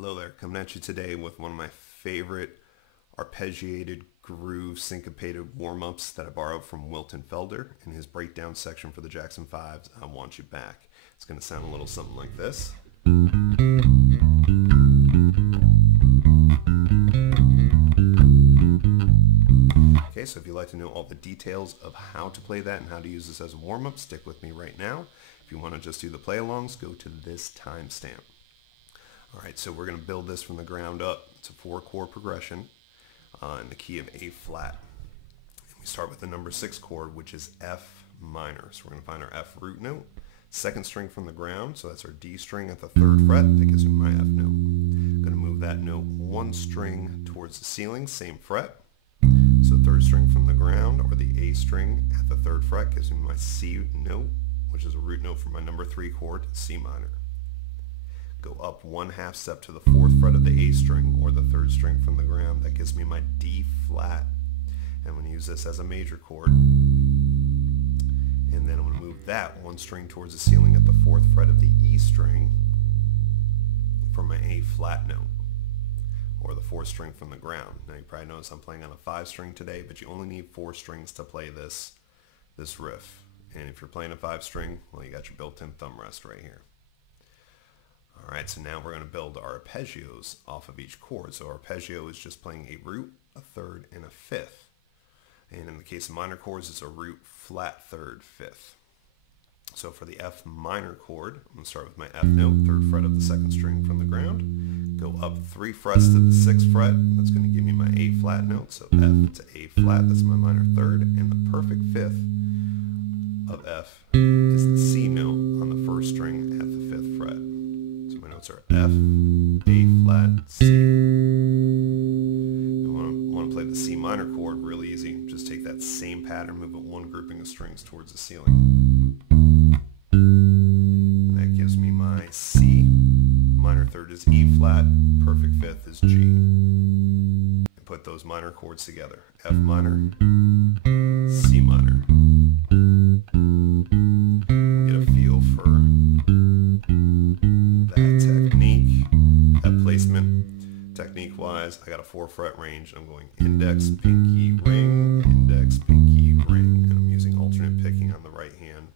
Hello there, coming at you today with one of my favorite arpeggiated groove syncopated warm-ups that I borrowed from Wilton Felder in his breakdown section for the Jackson 5's I Want You Back. It's going to sound a little something like this. Okay, so if you'd like to know all the details of how to play that and how to use this as a warm-up, stick with me right now. If you want to just do the play-alongs, go to this timestamp. Alright, so we're going to build this from the ground up. It's a 4-chord progression in the key of A flat. And we start with the number 6 chord, which is F minor. So we're going to find our F root note, second string from the ground, so that's our D string at the 3rd fret. That gives me my F note. I'm going to move that note one string towards the ceiling, same fret. So 3rd string from the ground, or the A string at the 3rd fret, gives me my C note, which is a root note for my number 3 chord, C minor. Go up 1/2 step to the 4th fret of the A string, or the 3rd string from the ground. That gives me my D flat. And I'm going to use this as a major chord. And then I'm going to move that one string towards the ceiling at the 4th fret of the E string for my A flat note, or the 4th string from the ground. Now you probably notice I'm playing on a 5 string today, but you only need 4 strings to play this riff. And if you're playing a 5 string, well, you got your built-in thumb rest right here. Alright, so now we're going to build our arpeggios off of each chord. So arpeggio is just playing a root, a 3rd, and a 5th. And in the case of minor chords, it's a root, flat, 3rd, 5th. So for the F minor chord, I'm going to start with my F note, 3rd fret of the 2nd string from the ground. Go up 3 frets to the 6th fret. That's going to give me my A flat note. So F to A flat, that's my minor 3rd. And the perfect 5th of F is the C note on the 1st string at the 5th fret. So my notes are F, A flat, C. I want to play the C minor chord real easy. Just take that same pattern, move it one grouping of strings towards the ceiling. And that gives me my C. Minor 3rd is E flat, perfect 5th is G. And put those minor chords together. F minor, C minor. Get a feel for that technique, that placement. Technique wise, I got a 4 fret range. I'm going index, pinky, ring, index, pinky, ring. And I'm using alternate picking on the right hand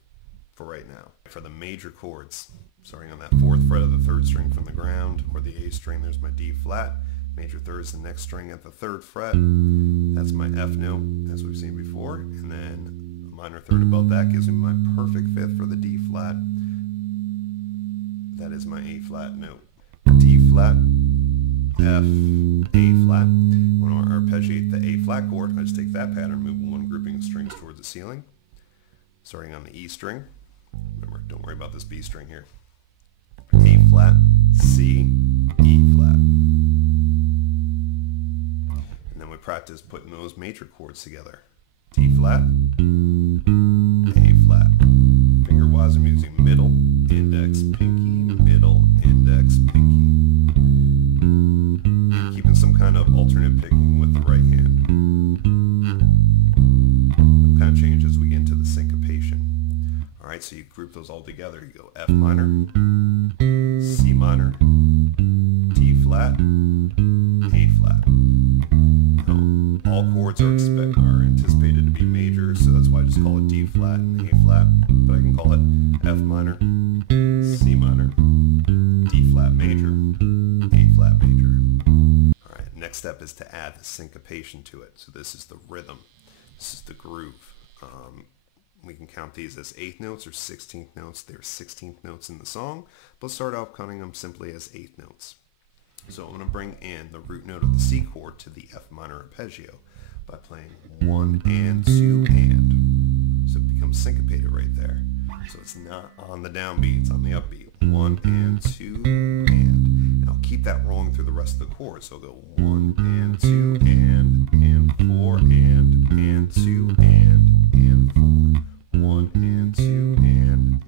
for right now. For the major chords, starting on that 4th fret of the 3rd string from the ground, or the A string, there's my D flat. Major 3rd is the next string at the 3rd fret. That's my F note, as we've seen before. And then a minor 3rd above that gives me my perfect 5th for the D flat. That is my A flat note. D flat, F, A flat. When I arpeggiate the A flat chord, I just take that pattern, move one grouping of strings towards the ceiling. Starting on the E string. Remember, don't worry about this B string here. A flat, C, E flat. And then we practice putting those major chords together. D flat, A flat. Finger wise, I'm using middle, index, pinky, middle, index, pinky. And keeping some kind of alternate picking with the right hand. It'll kind of change as we get into the syncopation. Alright, so you group those all together. You go F minor, C minor, D flat, A flat. Now, all chords are anticipated to be major, so that's why I just call it D flat and A flat. But I can call it F minor, C minor, D flat major, A flat major. Alright, next step is to add the syncopation to it. So this is the rhythm. This is the groove. We can count these as 8th notes or 16th notes. There's 16th notes in the song, but start off counting them simply as 8th notes. So I'm going to bring in the root note of the C chord to the F minor arpeggio by playing 1 and 2 and. So it becomes syncopated right there. So it's not on the downbeat, it's on the upbeat. 1 and 2 and I'll keep that rolling through the rest of the chord. So I'll go 1 and 2 and 4 and 2 and 4. 1 and 2 and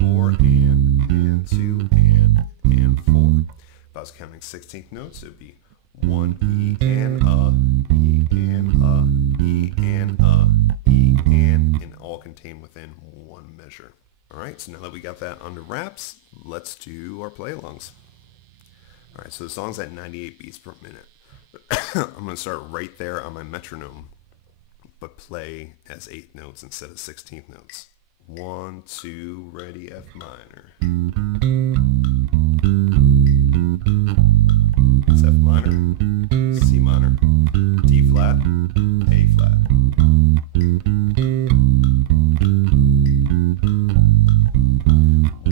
4 and 2 and 4. If I was counting 16th notes, it would be 1 E and E and E and E and all contained within one measure. Alright, so now that we got that under wraps, let's do our play-alongs. All right, so the song's at 98 beats per minute. I'm going to start right there on my metronome, but play as 8th notes instead of 16th notes. 1, 2, ready, F minor. It's F minor, C minor, D flat, A flat.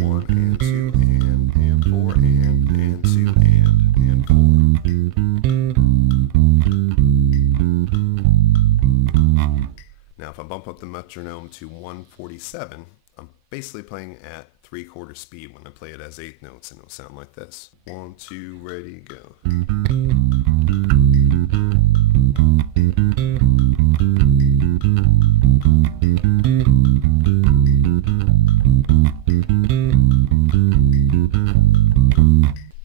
1 and 2 and 4 and 2 and 4. Now if I bump up the metronome to 147, I'm basically playing at 3/4 speed when I play it as 8th notes, and it'll sound like this. 1, 2, ready, go.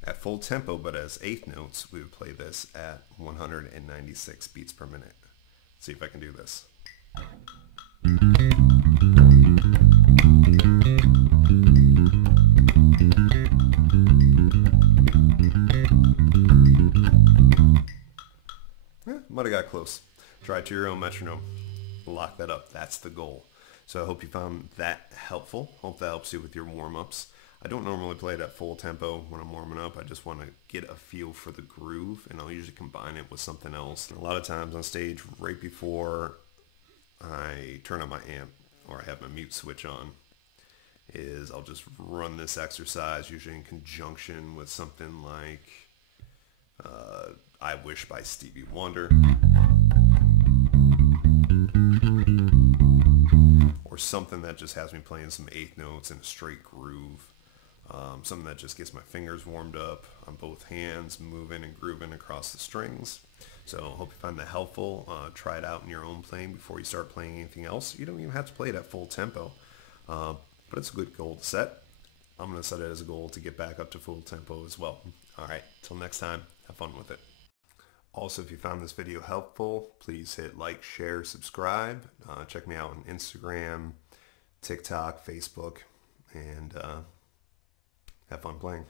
At full tempo, but as 8th notes, we would play this at 196 beats per minute. See if I can do this. Might have got close. Try it to your own metronome. Lock that up. That's the goal. So I hope you found that helpful. Hope that helps you with your warm-ups. I don't normally play it at full tempo when I'm warming up. I just want to get a feel for the groove, and I'll usually combine it with something else. And a lot of times on stage, right before I turn on my amp or I have my mute switch on, I'll just run this exercise, usually in conjunction with something like I Wish by Stevie Wonder, or something that just has me playing some 8th notes in a straight groove. Something that just gets my fingers warmed up on both hands, moving and grooving across the strings. So I hope you find that helpful. Try it out in your own playing before you start playing anything else. You don't even have to play it at full tempo, but it's a good goal to set. I'm going to set it as a goal to get back up to full tempo as well. All right, till next time, have fun with it. Also, if you found this video helpful, please hit like, share, subscribe. Check me out on Instagram, TikTok, Facebook, and have fun playing.